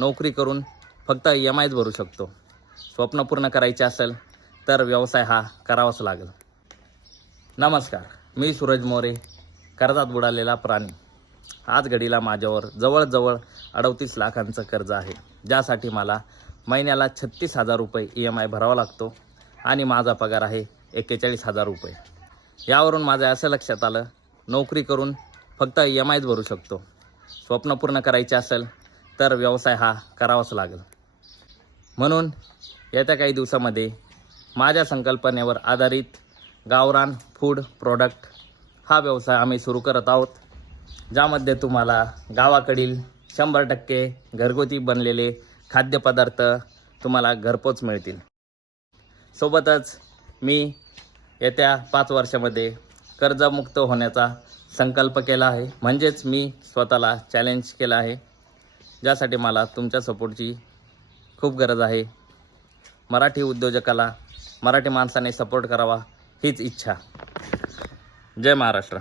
नोकरी करून फक्त EMIच भरू शकतो. स्वप्न पूर्ण करायचे असेल तर व्यवसाय हा करावाच लागेल. नमस्कार, मी सूरज मोरे, कर्जात बुडालेला प्राणी. आज घडीला माझ्यावर जवळजवळ 38 लाखांचं कर्ज आहे, ज्यासाठी मला महिन्याला 36,000 रुपये EMI भरावा लागतो आणि माझा पगार आहे 41,000 रुपये. यावरून माझ्या असं लक्षात आलं, नोकरी करून फक्त EMIच भरू शकतो. स्वप्न पूर्ण करायचे असेल तर व्यवसाय हा करावाच लागेल. म्हणून येत्या काही दिवसामध्ये माझ्या संकल्पनेवर आधारित गावरान फूड प्रोडक्ट हा व्यवसाय आम्ही सुरू करत आहोत, ज्यामध्ये तुम्हाला गावाकडील 100% घरगुती बनलेले खाद्यपदार्थ तुम्हाला घरपोच मिळतील. सोबतच मी येत्या 5 वर्षामध्ये कर्जमुक्त होण्याचा संकल्प केला आहे. म्हणजेच मी स्वतःला चॅलेंज केलं आहे, ज्यासाठी मला तुमच्या सपोर्टची खूप गरज आहे. मराठी उद्योजकाला मराठी माणसाने सपोर्ट करावा हीच इच्छा. जय महाराष्ट्र.